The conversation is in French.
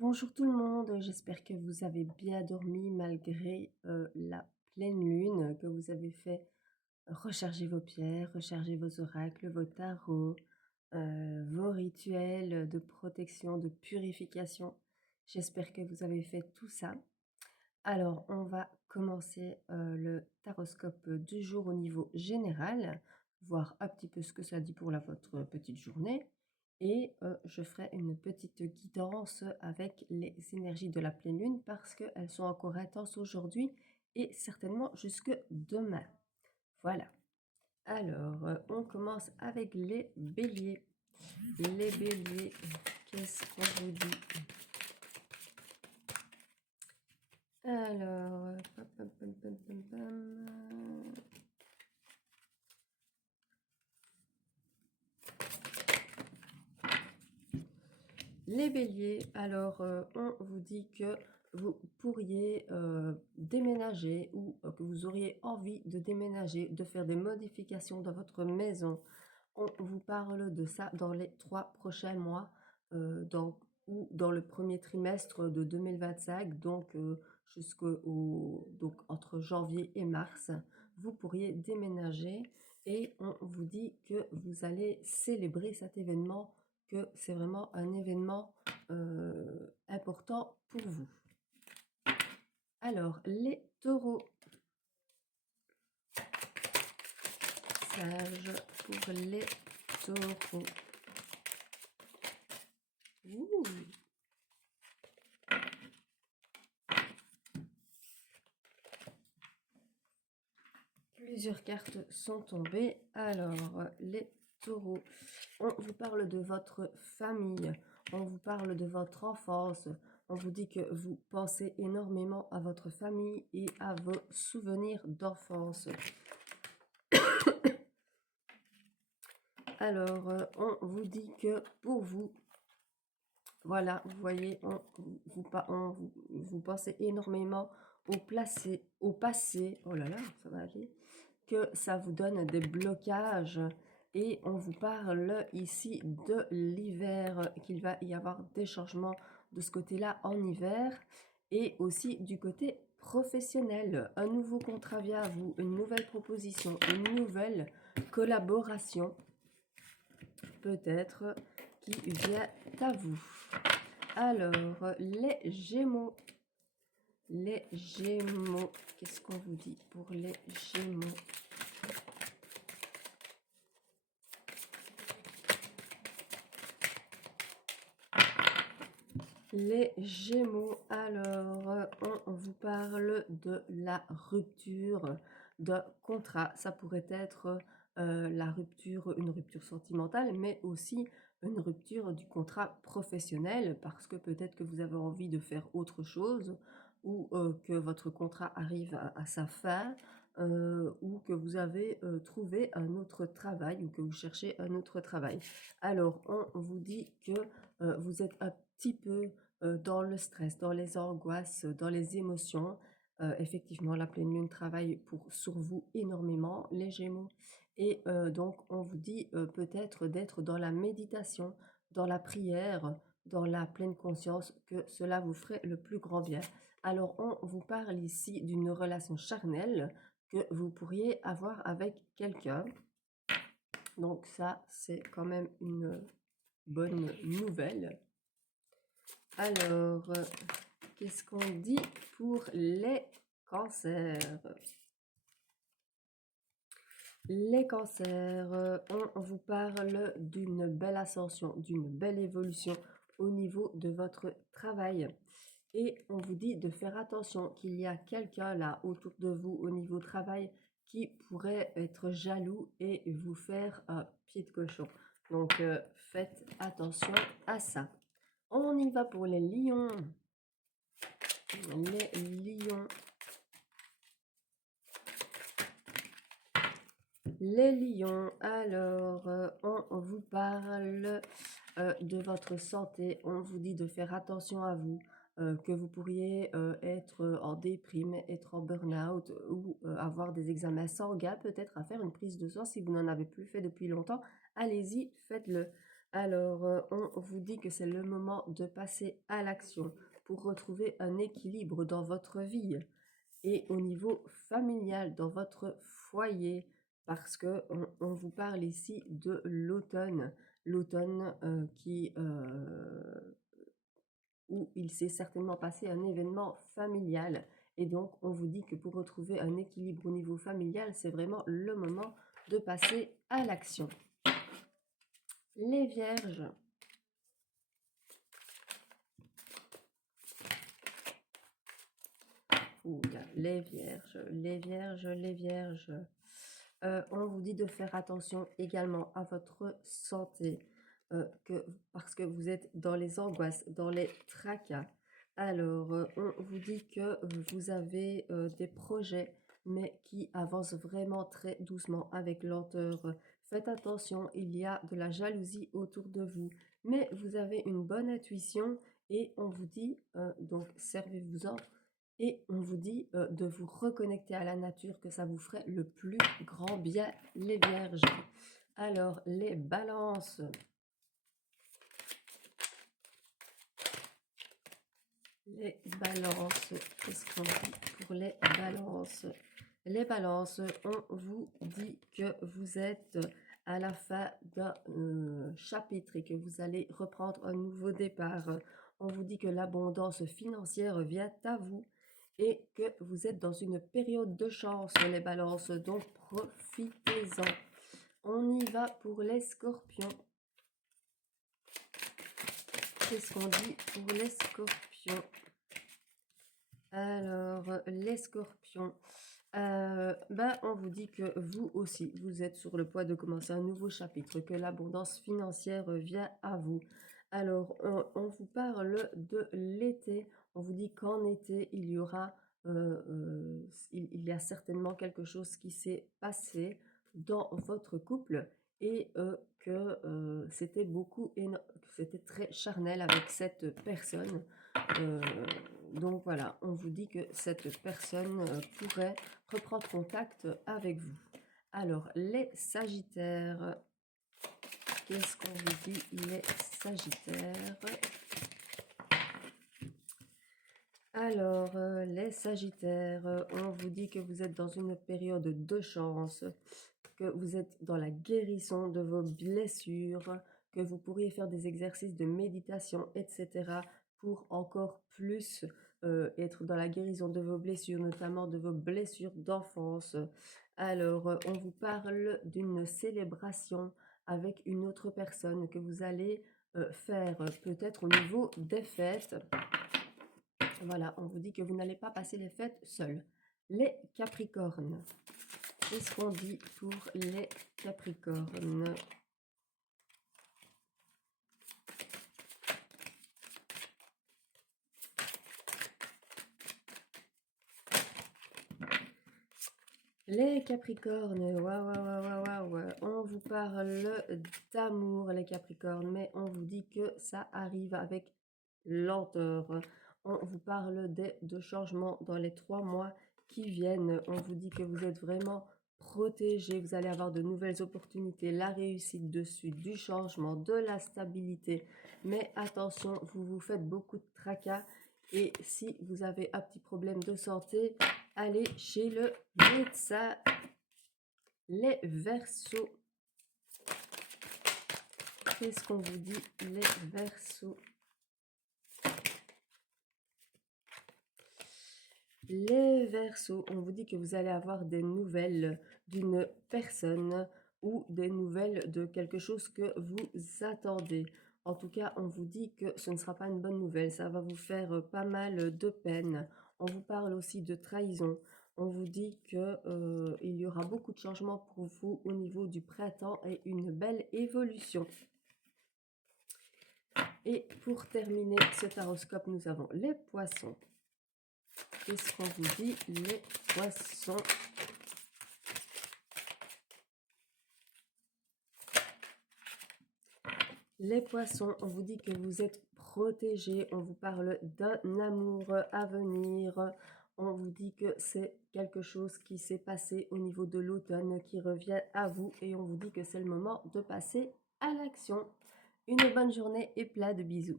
Bonjour tout le monde, j'espère que vous avez bien dormi malgré la pleine lune, que vous avez fait recharger vos pierres, recharger vos oracles, vos tarots, vos rituels de protection, de purification. J'espère que vous avez fait tout ça. Alors, on va commencer le taroscope du jour au niveau général, voir un petit peu ce que ça dit pour votre petite journée. Et je ferai une petite guidance avec les énergies de la pleine lune parce qu'elles sont encore intenses aujourd'hui et certainement jusque demain. Voilà. Alors, on commence avec les béliers. Les béliers, qu'est-ce qu'on vous dit? Alors, pam, pam, pam, pam, pam, pam. Les béliers, alors on vous dit que vous pourriez déménager ou que vous auriez envie de déménager, de faire des modifications dans votre maison. On vous parle de ça dans les 3 prochains mois ou dans le premier trimestre de 2025, donc donc entre janvier et mars, vous pourriez déménager et on vous dit que vous allez célébrer cet événement, que c'est vraiment un événement important pour vous. Alors, les taureaux, sage pour les taureaux. Ouh. Plusieurs cartes sont tombées. Alors, les taureaux, on vous parle de votre famille, on vous parle de votre enfance, on vous dit que vous pensez énormément à votre famille et à vos souvenirs d'enfance. Alors, on vous dit que pour vous, voilà, vous voyez, vous pensez énormément au passé, oh là là, ça va aller, que ça vous donne des blocages et on vous parle ici de l'hiver, qu'il va y avoir des changements de ce côté-là en hiver et aussi du côté professionnel. Un nouveau contrat vient à vous, une nouvelle proposition, une nouvelle collaboration peut-être qui vient à vous. Alors, les Gémeaux. Les Gémeaux, qu'est-ce qu'on vous dit pour les Gémeaux? Les Gémeaux, alors, on vous parle de la rupture d'un contrat. Ça pourrait être la rupture, une rupture sentimentale, mais aussi une rupture du contrat professionnel, parce que peut-être que vous avez envie de faire autre chose, ou que votre contrat arrive à sa fin, ou que vous avez trouvé un autre travail, ou que vous cherchez un autre travail. Alors, on vous dit que vous êtes un petit peu dans le stress, dans les angoisses, dans les émotions. Effectivement, la pleine lune travaille sur vous énormément, les Gémeaux. Et donc, on vous dit peut-être d'être dans la méditation, dans la prière, dans la pleine conscience, que cela vous ferait le plus grand bien. Alors, on vous parle ici d'une relation charnelle que vous pourriez avoir avec quelqu'un. Donc ça, c'est quand même une bonne nouvelle. Alors, qu'est-ce qu'on dit pour les cancers? Les cancers, on vous parle d'une belle ascension, d'une belle évolution au niveau de votre travail. Et on vous dit de faire attention qu'il y a quelqu'un là autour de vous au niveau travail qui pourrait être jaloux et vous faire un pied de cochon. Donc, faites attention à ça. On y va pour les lions. Les lions. Les lions, alors, on vous parle de votre santé, on vous dit de faire attention à vous, que vous pourriez être en déprime, être en burn-out ou avoir des examens sanguins, peut-être à faire une prise de sang si vous n'en avez plus fait depuis longtemps. Allez-y, faites-le. Alors, on vous dit que c'est le moment de passer à l'action pour retrouver un équilibre dans votre vie et au niveau familial, dans votre foyer, parce que on vous parle ici de l'automne. L'automne où il s'est certainement passé un événement familial. Et donc, on vous dit que pour retrouver un équilibre au niveau familial, c'est vraiment le moment de passer à l'action. Les vierges. Oula, les vierges, les vierges, les vierges. On vous dit de faire attention également à votre santé, parce que vous êtes dans les angoisses, dans les tracas. Alors, on vous dit que vous avez des projets, mais qui avancent vraiment très doucement, avec lenteur. Faites attention, il y a de la jalousie autour de vous, mais vous avez une bonne intuition et on vous dit, donc servez-vous-en, et on vous dit de vous reconnecter à la nature, que ça vous ferait le plus grand bien, les vierges. Alors, les balances. Les balances, qu'est-ce qu'on dit pour les balances? Les balances, on vous dit que vous êtes à la fin d'un chapitre et que vous allez reprendre un nouveau départ. On vous dit que l'abondance financière vient à vous et que vous êtes dans une période de chance, les balances, donc profitez-en. On y va pour les scorpions. Qu'est-ce qu'on dit pour les scorpions? Alors, les scorpions, on vous dit que vous aussi, vous êtes sur le point de commencer un nouveau chapitre, que l'abondance financière vient à vous. Alors, on vous parle de l'été. On vous dit qu'en été, il y aura, il y a certainement quelque chose qui s'est passé dans votre couple et que c'était très charnel avec cette personne. Euh, donc voilà, on vous dit que cette personne pourrait reprendre contact avec vous. Alors, les Sagittaires, qu'est-ce qu'on vous dit, les Sagittaires? Alors, les Sagittaires, on vous dit que vous êtes dans une période de chance, que vous êtes dans la guérison de vos blessures, que vous pourriez faire des exercices de méditation, etc., pour encore plus être dans la guérison de vos blessures, notamment de vos blessures d'enfance. Alors, on vous parle d'une célébration avec une autre personne que vous allez faire peut-être au niveau des fêtes. Voilà, on vous dit que vous n'allez pas passer les fêtes seuls. Les Capricornes. Qu'est-ce qu'on dit pour les Capricornes? Les Capricornes, waouh, waouh, waouh, waouh, waouh. On vous parle d'amour, les Capricornes, mais on vous dit que ça arrive avec lenteur. On vous parle de changements dans les 3 mois qui viennent. On vous dit que vous êtes vraiment protégé. Vous allez avoir de nouvelles opportunités, la réussite dessus, du changement, de la stabilité. Mais attention, vous vous faites beaucoup de tracas. Et si vous avez un petit problème de santé, allez chez le médecin. Les Verseaux. Qu'est-ce qu'on vous dit, les Verseaux? Les Verseaux, on vous dit que vous allez avoir des nouvelles d'une personne ou des nouvelles de quelque chose que vous attendez. En tout cas, on vous dit que ce ne sera pas une bonne nouvelle, ça va vous faire pas mal de peine. On vous parle aussi de trahison. On vous dit que il y aura beaucoup de changements pour vous au niveau du printemps et une belle évolution. Et pour terminer cet horoscope, nous avons les poissons. Qu'est-ce qu'on vous dit, les poissons? Les poissons, on vous dit que vous êtes protégés, on vous parle d'un amour à venir, on vous dit que c'est quelque chose qui s'est passé au niveau de l'automne qui revient à vous et on vous dit que c'est le moment de passer à l'action. Une bonne journée et plein de bisous.